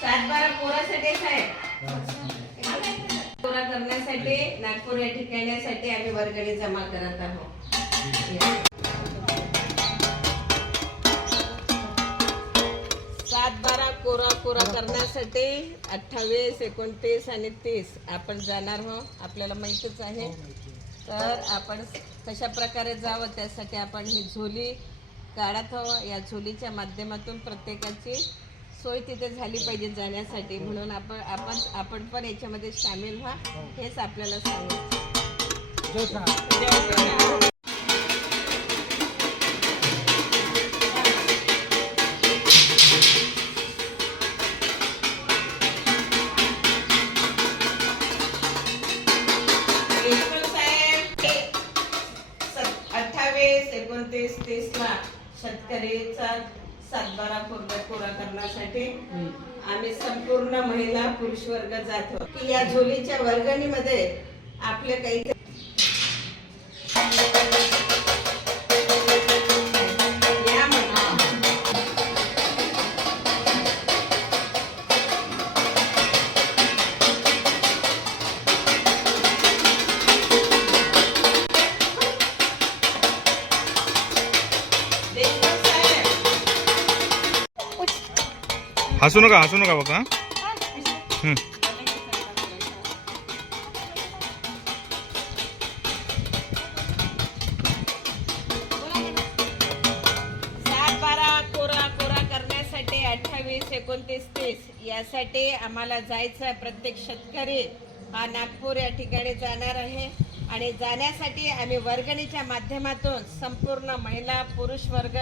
सातबारा पोरासाठीच आहे पोरा करण्यासाठी नागपूर या ठिकाण्यासाठी आम्ही वर्गणी जमा करत आहोत. सात बारा कोरा कोरा करण्यासाठी अठ्ठावीस एकोणतीस आणि तीस आपण जाणार आहोत. आपल्याला माहितीच आहे. तर आपण कशा प्रकारे जावं त्यासाठी आपण ही झोली आहोत या झोलीच्या माध्यमातून प्रत्येकाची सोय तिथे झाली पाहिजे जाण्यासाठी. म्हणून आपण आपण आपण पण याच्यामध्ये सामील व्हा हेच आपल्याला सांगू शेतकरीचा सातबारा पूर्ण पुरा करण्यासाठी आम्ही संपूर्ण महिला पुरुष वर्ग जातो की या झोलीच्या वर्गणीमध्ये आपले काही हसू नका हसू नका बघा बारा कोरा कोरा करण्यासाठी अठ्ठावीस एकोणतीस तीस. यासाठी आम्हाला जायचं आहे प्रत्येक शेतकरी. हा नागपूर या ठिकाणी जाणार आहे. आणि जाण्यासाठी आम्ही वर्गणीच्या माध्यमातून संपूर्ण महिला पुरुष वर्ग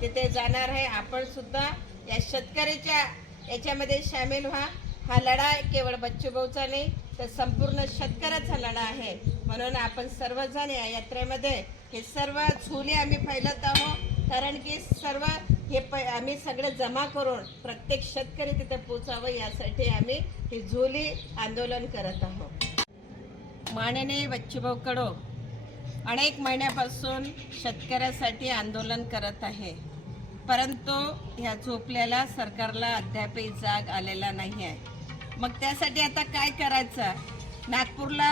तिथे जाणार आहे. आपण सुद्धा या शेतकऱ्याच्या याच्यामध्ये सामील व्हा. हा लढा केवळ बच्चूभाऊचा नाही तर संपूर्ण शेतकऱ्याचा लढा आहे. म्हणून आपण सर्वजण या यात्रेमध्ये हे सर्व झुले आम्ही फैलत आहोत कारण की सर्व हे प आम्ही सगळे जमा करून प्रत्येक शेतकरी तिथे पोचावं यासाठी आम्ही ही झुली आंदोलन करत आहोत माननीय बच्चूभाऊ कडो अनेक महिन्यापासून शेतकऱ्यासाठी आंदोलन करत आहे. परंतु ह्या झोपल्याला सरकारला अद्यापही जाग आलेला नाही आहे मग त्यासाठी आता काय करायचं? नागपूरला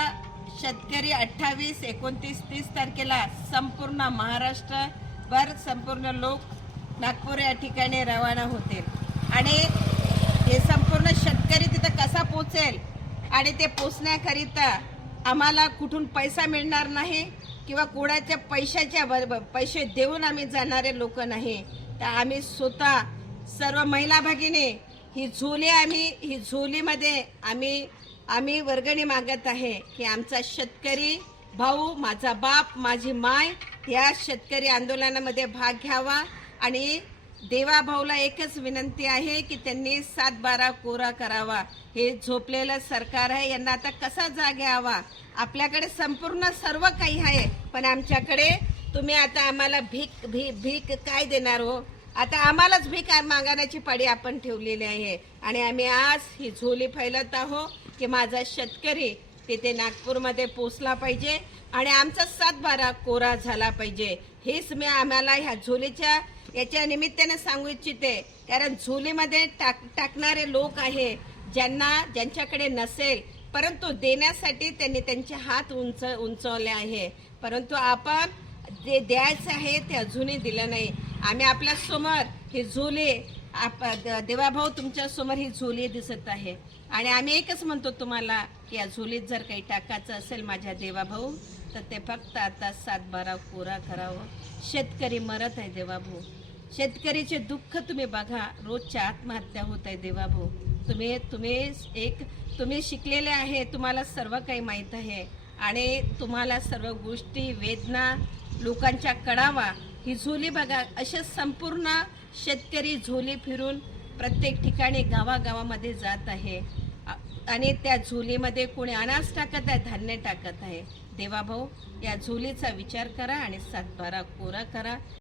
शेतकरी अठ्ठावीस एकोणतीस तीस तारखेला संपूर्ण महाराष्ट्रभर संपूर्ण लोक नागपूर या ठिकाणी रवाना होतील. आणि हे संपूर्ण शेतकरी तिथं कसा पोचेल आणि ते पोचण्याकरिता आम्हाला कुठून पैसा मिळणार नाही? किंवा कोणाच्या पैशाच्या पैसे देऊन आम्ही जाणारे लोक नाही? तर आम्ही स्वतः सर्व महिला भगिनी ही झोली आम्ही ही झोलीमध्ये आम्ही आम्ही वर्गणी मागत आहे की आमचा शेतकरी भाऊ माझा बाप माझी माय या शेतकरी आंदोलनामध्ये भाग घ्यावा. आणि देवा भाऊला एकच विनंती आहे की त्यांनी सात बारा कोरा करावा. हे झोपलेलं सरकार आहे यांना आता कसा जाग घ्यावा आपल्याकडे संपूर्ण सर्व काही आहे पण आमच्याकडे तुम्ही आता आम्हाला भीक भी भीक काय देणार हो? आता आम्हालाच भीक मागण्याची पाडी आपण ठेवलेली आहे. आणि आम्ही आज ही झोली फैलत आहो की माझा शेतकरी तिथे नागपूरमध्ये पोचला पाहिजे आणि आमचा सातबारा कोरा झाला पाहिजे. हेच मी आम्हाला ह्या झोलीच्या याच्या निमित्ताने सांगू इच्छिते. कारण झोलीमध्ये टाक टाकणारे लोक आहे. ज्यांना ज्यांच्याकडे नसेल परंतु देण्यासाठी त्यांनी त्यांचे हात उंच उंचवले आहे. परंतु आपण जे द्यायचं आहे ते अजूनही दिलं नाही. आम्ही आपल्यासमोर झोले आप देवाभाऊ तुमच्यासमोर ही झोली दिसत आहे. आणि आम्ही एकच म्हणतो तुम्हाला की या झोलीत जर काही टाकायचं असेल माझ्या देवाभाऊ तर ते फक्त आता सात बारा कोरा करावं. शेतकरी मरत आहे देवाभाऊ. शेतकरीचे दुःख तुम्ही बघा रोजच्या आत्महत्या होत आहे देवाभाऊ. तुम्ही तुम्ही एक तुम्ही शिकलेले आहे तुम्हाला सर्व काही माहीत आहे. आणि तुम्हाला सर्व गोष्टी वेदना लोकांच्या कडावा ही झोली बघा असे संपूर्ण शेतकरी झोली फिरून प्रत्येक ठिकाणी गावागावामध्ये जात आहे. आणि त्या झोलीमध्ये कोणी अनाज टाकत आहे धान्य टाकत आहे. देवाभाऊ या झोलीचा विचार करा आणि सातबारा कोरा करा.